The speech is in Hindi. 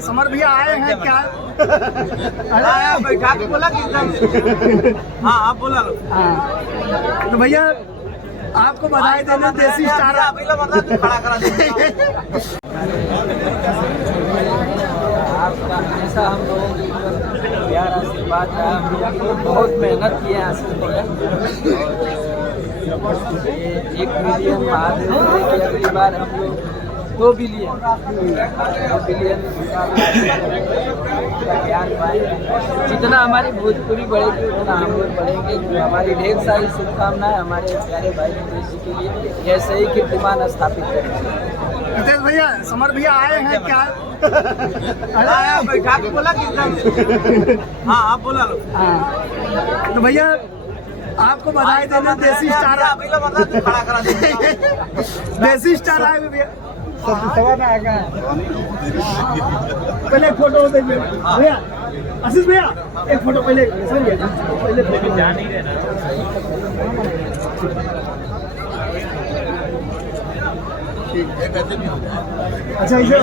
समर भैया आए हैं क्या? आया बैठा के बोला कि हाँ आप बोला लो। हाँ तो भैया आपको बधाई देना, देसी स्टार खड़ा करा दे। आपका हमेशा हम लोगों की प्यार आशीर्वाद है। हम लोग बहुत मेहनत किए हैं हासिल किया। ये 1 मिलियन महादेव की अगली बार हम लोग 2 बिलियन प्यार पाएंगे। जितना हमारी भोजपुरी बढ़ेगी उतना हम लोग बढ़ेंगे। हमारी ढेर सारी शुभकामनाएं हमारे प्यारे भाई नितेश जी के लिए, ऐसे ही कीर्तिमान स्थापित करेंगे। नितेश भैया समर भैया आए हैं क्या? आया बैठा के बोला कि हाँ आप बोला लो। हाँ तो भैया आपको बधाई देना, देसी स्टार खड़ा करा दे। देसी स्टार आए भैया। सवा में आएगा। पहले एक फोटो देखिए भैया, आशीष भैया एक फोटो पहले फोटो जा नहीं रहे ना। अच्छा इसे